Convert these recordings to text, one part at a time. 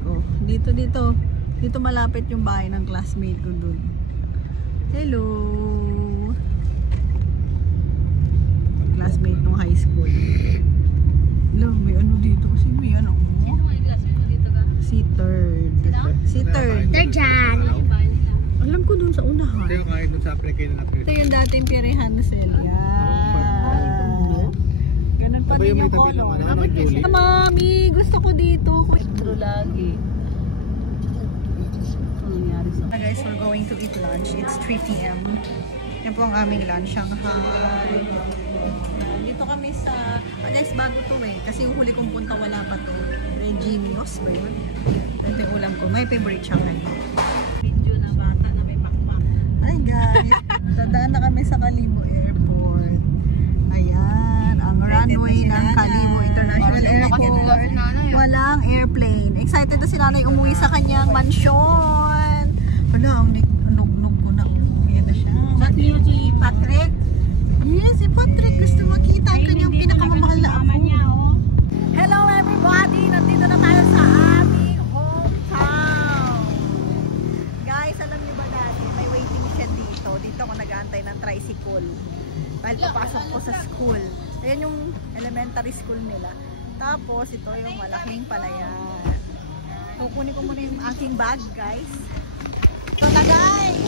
ko. Dito malapit yung bahay ng classmate ko dun. Hello! Classmate ng high school. Hello, may ano dito? Kasi may ano? Si third. They're dyan. Alam ko dun sa unahan. Ito yung kahit dun sa aplikay na natin. Ito yung dating Pierre Hansel. Yan. Ganun pa din yung color. Mami, gusto ko dito. Ito lagi. Guys, we're going to eat lunch. It's 3 p.m. Yan po ang aming lunch. Shanghai. Dito kami sa... guys, bago to eh. Kasi yung huli kong punta wala pa to. Reginios ba yun? Ito yung ulam ko. My favorite Shanghai. Video na bata na may pakpak. Hi guys! Dadaan na kami sa Kalibo Airport. Ayan. Ang runway ng Kalibo International Airport. Walang airplane. Excited na si nanay umuwi sa kanyang mansyon. Wala, ang nog ko na umuwi na siya. Ba't niyo si Patrick? Yes, si Patrick. Gusto makita ang kanyang pinakamamahal na apo. Hello everybody! Nandito na tayo sa aming hometown. Guys, alam niyo ba dati, may waiting shed dito. Dito ako nag-aantay ng tricycle. Dahil papasok ko sa school. Ayan yung elementary school nila. Tapos, ito yung malaking palayan. Kukunin ko muna yung aking bag, guys. Ito na, guys!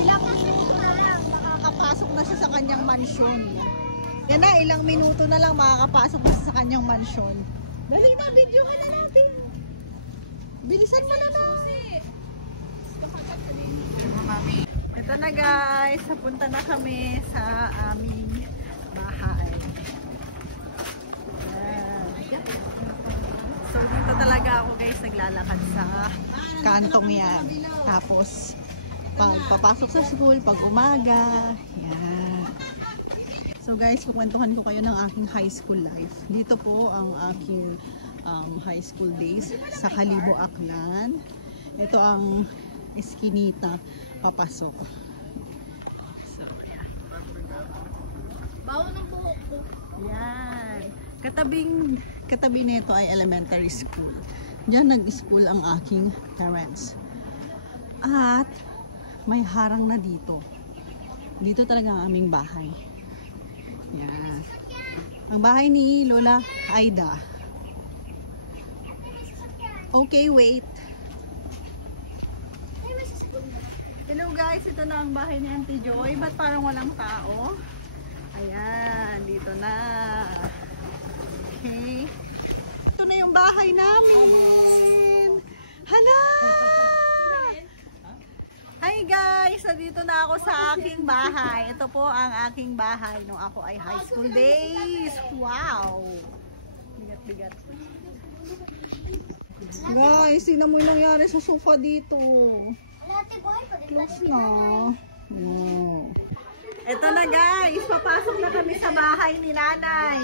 Ilang minuto na lang makakapasok na siya sa kanyang mansyon. Yan na, ilang minuto na lang makakapasok na siya sa kanyang mansyon. Dali na, videohan na natin. Bilisan mo na na. Ito na, guys. Napunta na kami sa aming bahay. So, dito talaga ako, guys, naglalakad sa kantong yan. Tapos, pag papasok sa school, pag umaga, yan. So, guys, kukwentuhan ko kayo ng aking high school life. Dito po ang aking high school days sa Kalibo, Aklan. Ito ang eskinita papasok. So, yan. Bawo ng buhok ko. Yan. Katabi nito ay elementary school. Diyan nag-school ang aking parents. At may harang na dito. Dito talaga ang aming bahay. Yan. Ang bahay ni Lola Aida. Okay, wait. Hello guys, ito na ang bahay ni Auntie Joy. Ba't parang walang tao? Ayan, dito na. Okay. Ito na yung bahay namin. Hala! Hi guys! Nandito na ako sa aking bahay. Ito po ang aking bahay nung ako ay high school days. Wow! Bigat-bigat. Guys, tingnan mo yung nangyari sa sofa dito. Close na. Wow. Ito na guys, papasok na kami sa bahay ni nanay.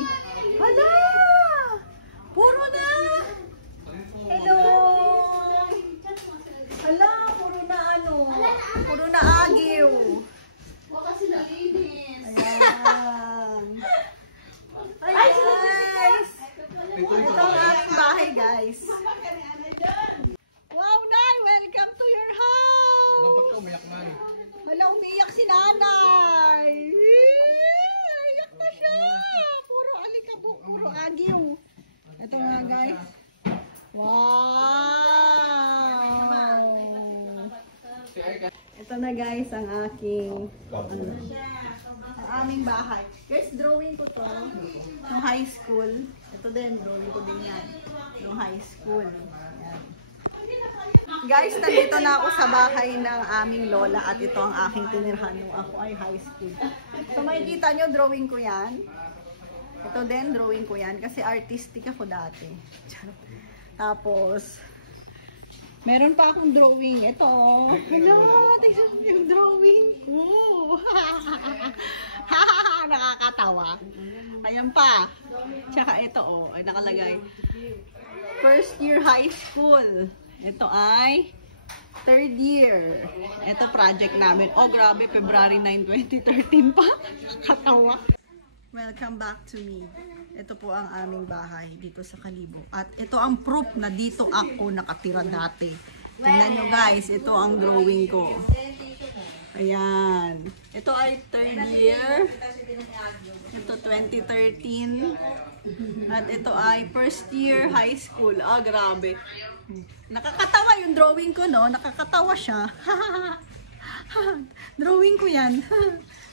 Hala! Puro na! Hello! Hala, puro na ano? Puro na agiw. Ayan. Hi guys! Ito ang aking bahay guys. Wow, Nay! Welcome to your house! Dapat ka umiyak, May. Hala, umiyak si nanay. Iyak na siya. Puro alikabok, puro agiw. Ito nga guys. Wow. Ito na guys ang aking ang aming bahay. Guys, drawing ko to nung high school. Ito din, drawing ko din yan. Nung high school. Yan. Guys, nandito na ako sa bahay ng aming lola at ito ang aking tinirhan nung ako ay high school. So makikita nyo, drawing ko yan. Ito din, drawing ko yan kasi artistic ako dati. Tapos, meron pa akong drawing. Ito, hello, tingnan yung drawing ko. Nakakatawa. Ayan pa. Tsaka ito, ay nakalagay. First year high school. Ito ay third year. Ito project namin. Oh, grabe, February 9, 2013 pa. Katawa. Welcome back to me. Ito po ang aming bahay dito sa Kalibo. At ito ang proof na dito ako nakatira dati. Tingnan nyo guys, ito ang drawing ko. Ayan. Ito ay 3rd year. Ito 2013. At ito ay 1st year high school. Ah, grabe. Nakakatawa yung drawing ko, no? Nakakatawa siya. Drawing ko yan.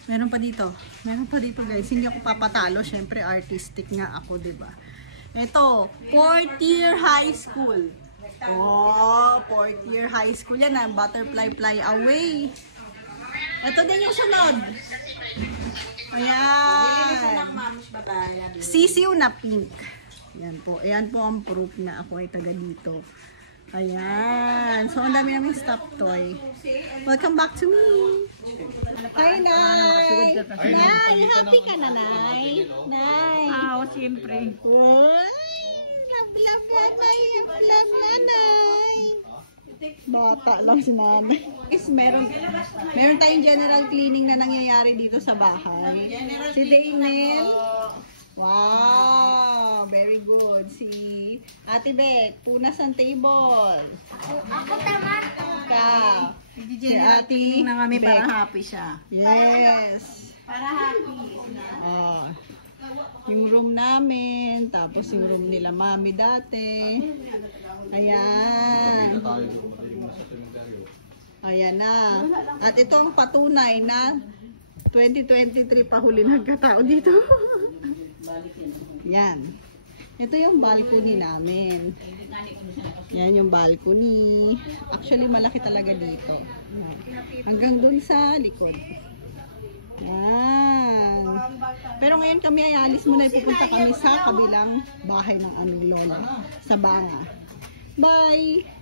Meron pa dito. Meron pa dito guys. Hindi ako papatalo. Siyempre artistic nga ako, diba? Ito, 4th year high school. Oh, 4th year high school yan. Butterfly fly away. Ito din yung sunod. Ayan. Sisiw na pink. Ayan po. Ayan po ang proof na ako ay taga dito. Ayan. So, ang dami namin stop toy. Welcome back to me. Hi, Nay. Nay, happy ka na, Nay? Nay. Oo, siyempre. Uy, love na, Nay. Love na, Nay. Bata lang si nanay. Meron tayong general cleaning na nangyayari dito sa bahay. Si Damien. Wow, very good. Si Ate Beck, punas ang table. Ako naman. Ka. Si Ate na kami para Beck. happy siya. Yes. Para happy. Oh. Yung room namin, tapos yung room nila mami dati. Ayan. Ayan na. At ito ang patunay na 2023 pa huli nagkatao dito. Yan. Ito yung balcony namin. Yan yung balcony. Actually, malaki talaga dito. Hanggang dun sa likod. Yan. Pero ngayon kami ay alis muna. Pupunta kami sa kabilang bahay ng aming lola. Sa Banga. Bye!